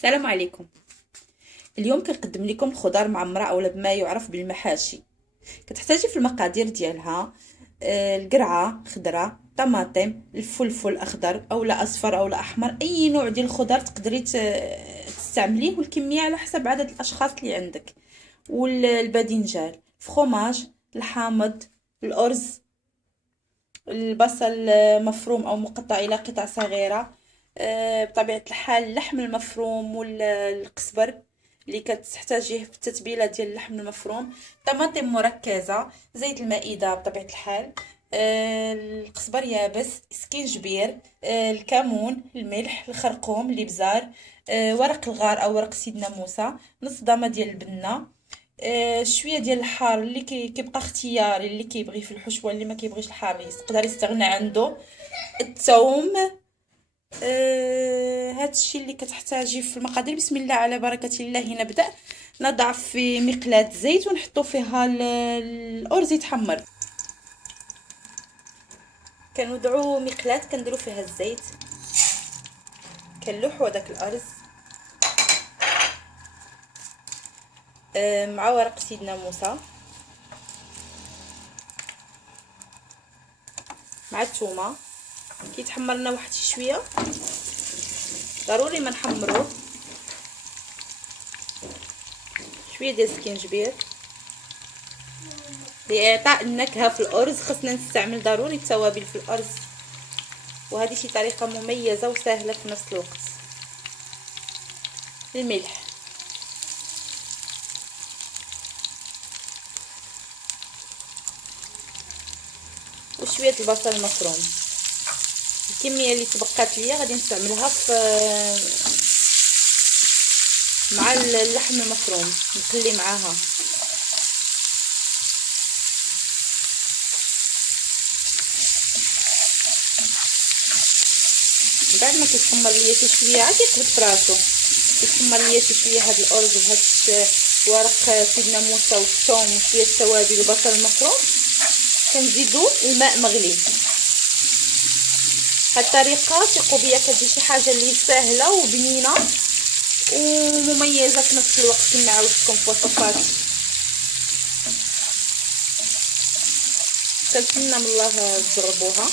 السلام عليكم. اليوم كنقدم لكم الخضار معمره اولا بما يعرف بالمحاشي. كتحتاجي في المقادير ديالها القرعه خضراء، طماطم، الفلفل اخضر اولا اصفر اولا احمر، اي نوع ديال الخضار تقدري تستعمليه، والكميه على حسب عدد الاشخاص اللي عندك، والباذنجان، الفخوماج، الحامض، الارز، البصل مفروم او مقطع الى قطع صغيره، بطبيعه الحال اللحم المفروم والقزبر اللي كتحتاجيه في التتبيله ديال اللحم المفروم، طماطم مركزه، زيت المائده بطبيعه الحال، القزبر يابس، سكينجبير، الكمون، الملح، الخرقوم، الابزار، ورق الغار او ورق سيدنا موسى، نص ضامه ديال البنه، شويه ديال الحار اللي كيبقى اختياري، اللي كيبغي في الحشوه، اللي ما كيبغيش الحار يقدر يستغنى عنده، الثوم. هذا الشيء اللي كتحتاجي في المقادير. بسم الله على بركه الله نبدا. نضع في مقلاة زيت ونحطو فيها الارز يتحمر. كنوضعو مقلاة كنديرو فيها الزيت، كنلوحو داك الارز مع ورق سيدنا موسى مع الثومه. كيتحمر لنا واحد شويه، ضروري ما نحمروه. شويه ديال السكينجبير لاعطاء النكهه في الارز. خصنا نستعمل ضروري التوابل في الارز، وهذه شي طريقه مميزه وسهله في نفس الوقت. الملح، وشويه البصل المفروم. الكميه اللي تبقات ليا غادي نستعملها في مع اللحم المفروم، نقلي معاها. بعد ما كيتحمر ليا شي شويه عاد كيقبض فراسو، كيتحمر ليا شي شويه هاد الارز وهاد ورق سيدنا موسى والثوم وشويه التوابل والبصل المفروم، كنزيدو الماء مغلي. هاد الطريقه ثقوا بيا كتجي شي حاجه اللي سهله وبنينه ومميزه في نفس الوقت كما عاودتكم في وصفات. كنتمنى من الله تجربوها.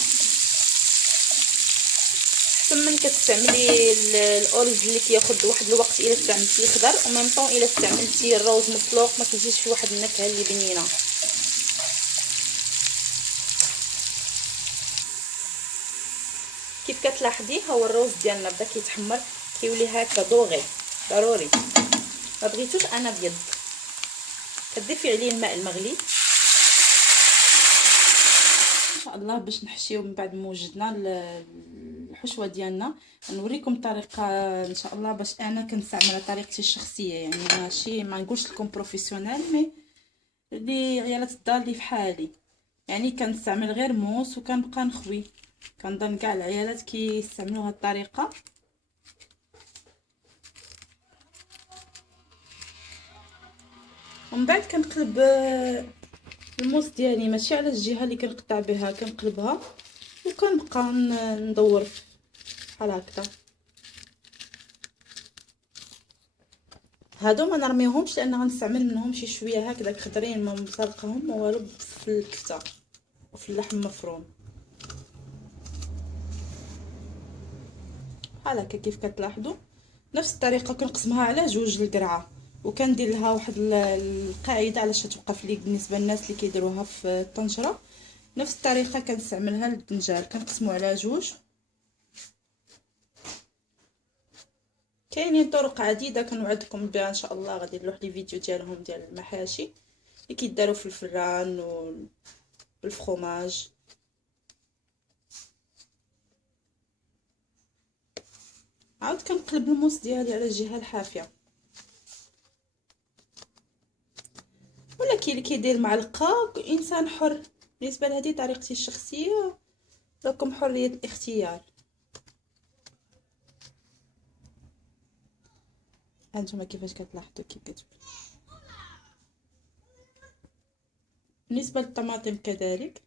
احسن من كتستعملي الارز اللي كياخد واحد الوقت الا استعملتي خضر، وميم طون الا استعملتي الروز مسلوق ما كيجيش فيه واحد النكهه اللي بنينه. كيف كتلاحظي هو الروز ديالنا بدا كيتحمر، كيولي هكا دوغي. ضروري ما بغيتوش انا ابيض، كتضيفي عليه الماء المغلي ان شاء الله باش نحشيو. من بعد ما وجدنا الحشوه ديالنا نوريكم الطريقه ان شاء الله، باش انا كنستعملها طريقتي الشخصيه، يعني ماشي ما نقولش لكم بروفيسيونيل، مي اللي عيالات الدار اللي فحالي، يعني كنستعمل غير موس وكنبقى نخوي. كنظن كاع العيالات كيستعملوا هذه الطريقه. ومن بعد كنقلب الموس ديالي ماشي على الجهه اللي كنقطع بها، كنقلبها وكنبقى ندور بحال هكذا. هادو ما نرميوهمش لان غنستعمل منهم شي شويه هكذا خضرين، ما مسلقهم والو في الكفته وفي اللحم المفروم بحال هكا. كيف كتلاحظوا نفس الطريقه كنقسمها على جوج القرعه، وكندير لها واحد القاعده علاش تبقى فليك بالنسبه للناس اللي كيديروها في الطنجره. نفس الطريقه كنستعملها للدنجال، كنقسمو على جوج. كاينين طرق عديده كنوعدكم بها ان شاء الله، غادي نلوح لي فيديو ديالهم ديال المحاشي اللي كيداروا في الفران والفخوماج. عاود كنقلب الموس ديالي على الجهه الحافيه، ولا كاين اللي كيدير معلقه. انسان حر، بالنسبه لهذه طريقتي الشخصيه، لكم حريه الاختيار. هانتوما كيفاش كتلاحظوا كيف كتبان. بالنسبه للطماطم كذلك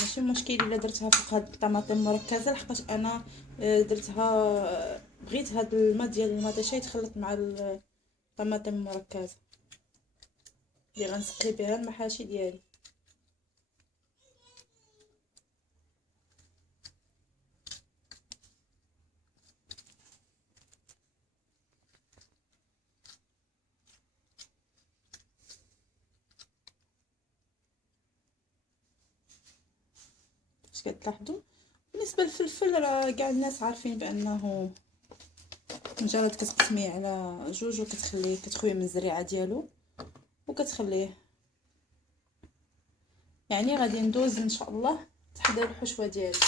ماشي مشكل الا درتها فوق هاد الطماطم مركزه، لحقاش انا درتها بغيت هاد الماء ديال المطيشه يتخلط مع الطماطم المركزه اللي غنسقي بها المحاشي ديالي. اش كتلاحظوا بالنسبه للفلفل، راه كاع الناس عارفين بانه مجرد كتقسميه على جوج وكتخليه كتخويه من الزريعه ديالو وكتخليه. يعني غادي ندوز ان شاء الله تحضير الحشوه ديالي.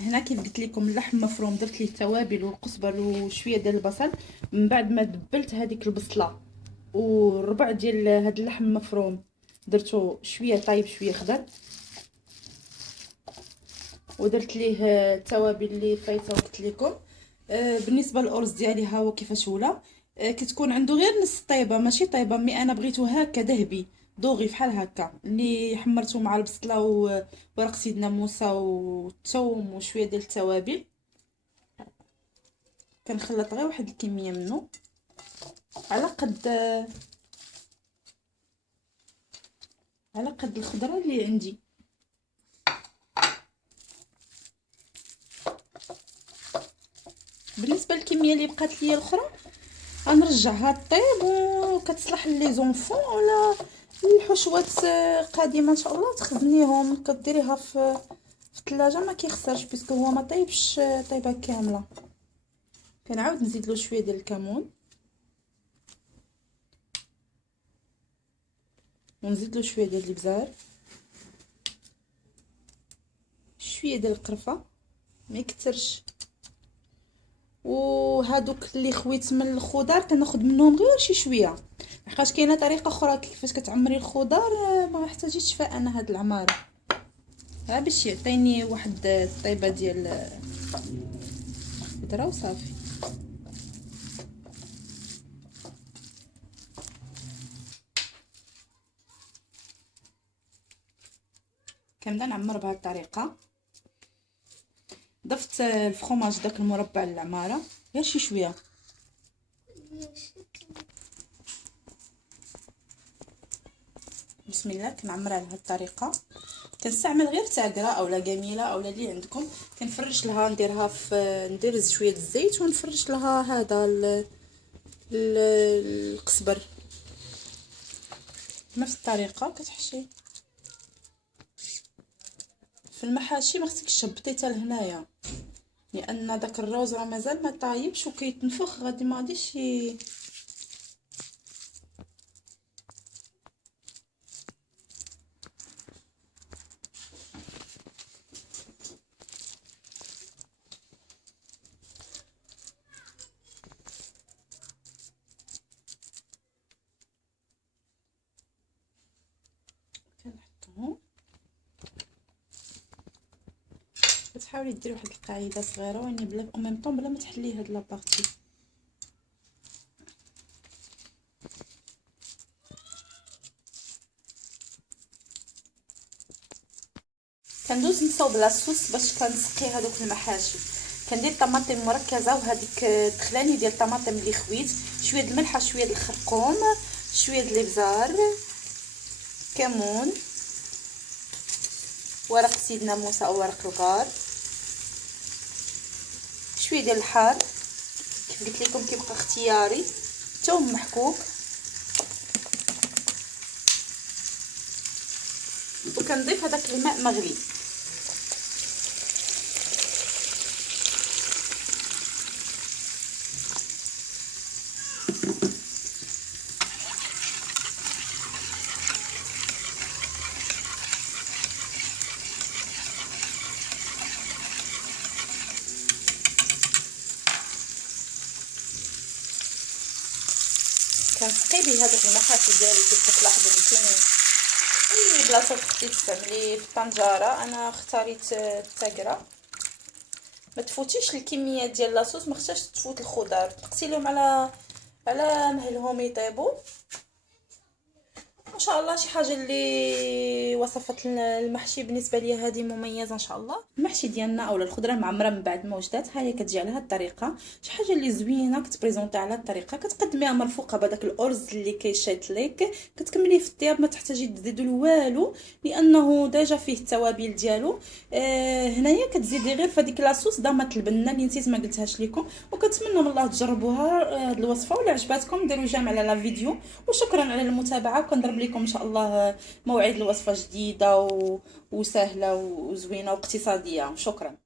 هنا كيف قلت لكم اللحم مفروم درت ليه التوابل والقزبر وشويه ديال البصل. من بعد ما دبلت هذيك البصله والربع ديال هاد اللحم المفروم درتو شويه طايب شويه خضر، ودرت ليه التوابل اللي فايته وقلت لكم. بالنسبه للارز ديالي ها هو كيفاش ولا. كتكون عنده غير نص طيبه ماشي طيبه، مي انا بغيتو هكا ذهبي دوغي بحال هكا اللي حمرته مع البصله وورق سيدنا موسى والثوم وشويه ديال التوابل. كنخلط غير واحد الكميه منه على قد الخضره اللي عندي. بالنسبه للكميه اللي بقات ليا الاخرى غنرجعها طيب وكتصلح لي زونفون ولا الحشوات قادمه ان شاء الله تخزنيهم كديريها في الثلاجه ما كيخسرش باسكو هو ما طيبش طيبه كامله. كنعاود نزيد له شويه ديال الكمون ونزيد له شويه ديال الابزار، شويه ديال القرفه ما يكثرش. وهادوك اللي خويت من الخضر كناخذ منهم غير شي شويه، لحقاش كاينه طريقه اخرى كيفاش كتعمري الخضر ما احتاجيتش فيها انا هاد العماره، ها باش يعطيني واحد الطيبه ديال الخضره وصافي. كنبدا نعمر بهاد الطريقه. ضفت الفرomاج داك المربع للعماره غير شي شويه. بسم الله كنعمرها بهاد الطريقه. كنستعمل غير تاقره اولا جميله اولا اللي عندكم. كنفرش لها نديرها ندير شويه الزيت ونفرش لها هذا القزبر بنفس الطريقه كتحشي. في المحاشي ما خصكش تشبطي حتى لهنايا لان داك الروز راه مازال ما طايبش وكيتنفخ غادي ما غاديش كنحطهم. كتحاولي ديري واحد القاعده صغيره يعني بلا او ميم طون بلا ما تحلي هاد لابارتي. كندوز نصاوب لاصوص باش كنسقي هذوك المحاشي. كندير طماطم مركزه وهذيك الدخلاني ديال الطماطم اللي خويت، شويه الملحه شويه الخرقوم شويه الابزار كمون ورق سيدنا موسى او ورق الغار شويه ديال الحار كيف قلت لكم كيبقى اختياري، ثوم محكوك وكنضيف هذاك الماء مغلي. كنسقي به هذوك المحاشي ديالي كيف كتلاحظوا اللي كاينين. اي بلاصه تقدري تستعملي في الطنجره، انا اختاريت التاقره. ما تفوتيش الكميه ديال لاصوص، ما خصهاش تفوت الخضر، تقسيلهم على مهلهم يطيبوا شاء الله شي حاجه اللي وصفت المحشي بالنسبه لي هذه مميزه ان شاء الله. المحشي ديالنا اولا الخضره المعمره من بعد ما وجدات، ها هي كتجي على هذه الطريقه، شي حاجه اللي زوينه كتبريزونطي على هذه الطريقه، كتقدميها مرفوقه بهذاك الارز اللي كيشيط ليك، كتكمليه في الطياب، ما تحتاجي تزيدوا له والو لانه ديجا فيه التوابل ديالو. هنايا كتزيدي غير فهاديك لاصوص ضامه البنه اللي نسيت ما قلتهاش لكم، وكنتمنى من الله تجربوها هاد الوصفه، ولا عجباتكم ديروا جيم على لا فيديو، وشكرا على المتابعه، وكنضرب لكم ان شاء الله موعد لوصفه جديده وسهله وزوينه واقتصاديه. شكرا.